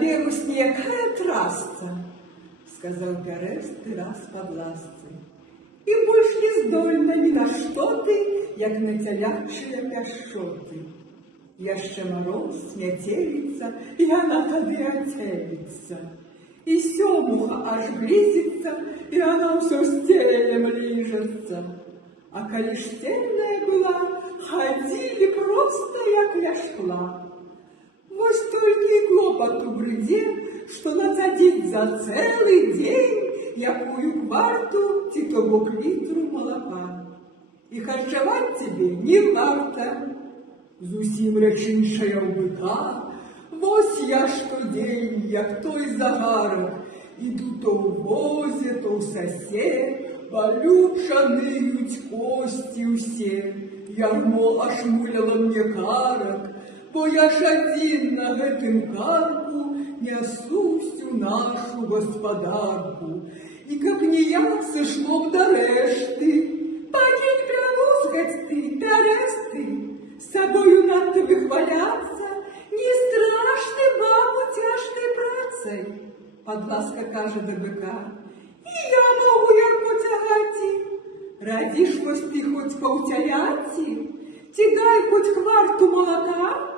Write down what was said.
Берусь некая трасца, сказал пярэсты раз под ласцы. И больше не здольна ни на что ты, як на цялячыя пяшчоты. Яшчэ мароз мяцеліцца, і яна тады ацеліцца. И сёмуха аж близится, и она все с телем лижется. А коли ж темная была, ходили просто, як я шла. Вось только и клопоту бреде, что нацадить за целый день якую кварту ці то бок литру молока. И харчевать тебе не варто. Зусім речіншая у быка. Вось я штодень, як той загарок, іду то ў возе, то ў сасе, балюча ныюць косці ўсе. Ярмо аж муляла мне карак, бо я ж адзін на гэтым карку нясусь у нашу гаспадарку. І каб не я, сышло б да рэшты. Пакінь пралускаць ты, пярэсты, з сабою надта выхваляцца, не страшны бабу цяжкай працай. Падласка кажа да быка, і я могу ярко цягаці. Радзіш вось ты хоць паўцяляці, ці дай хоць кварту малака.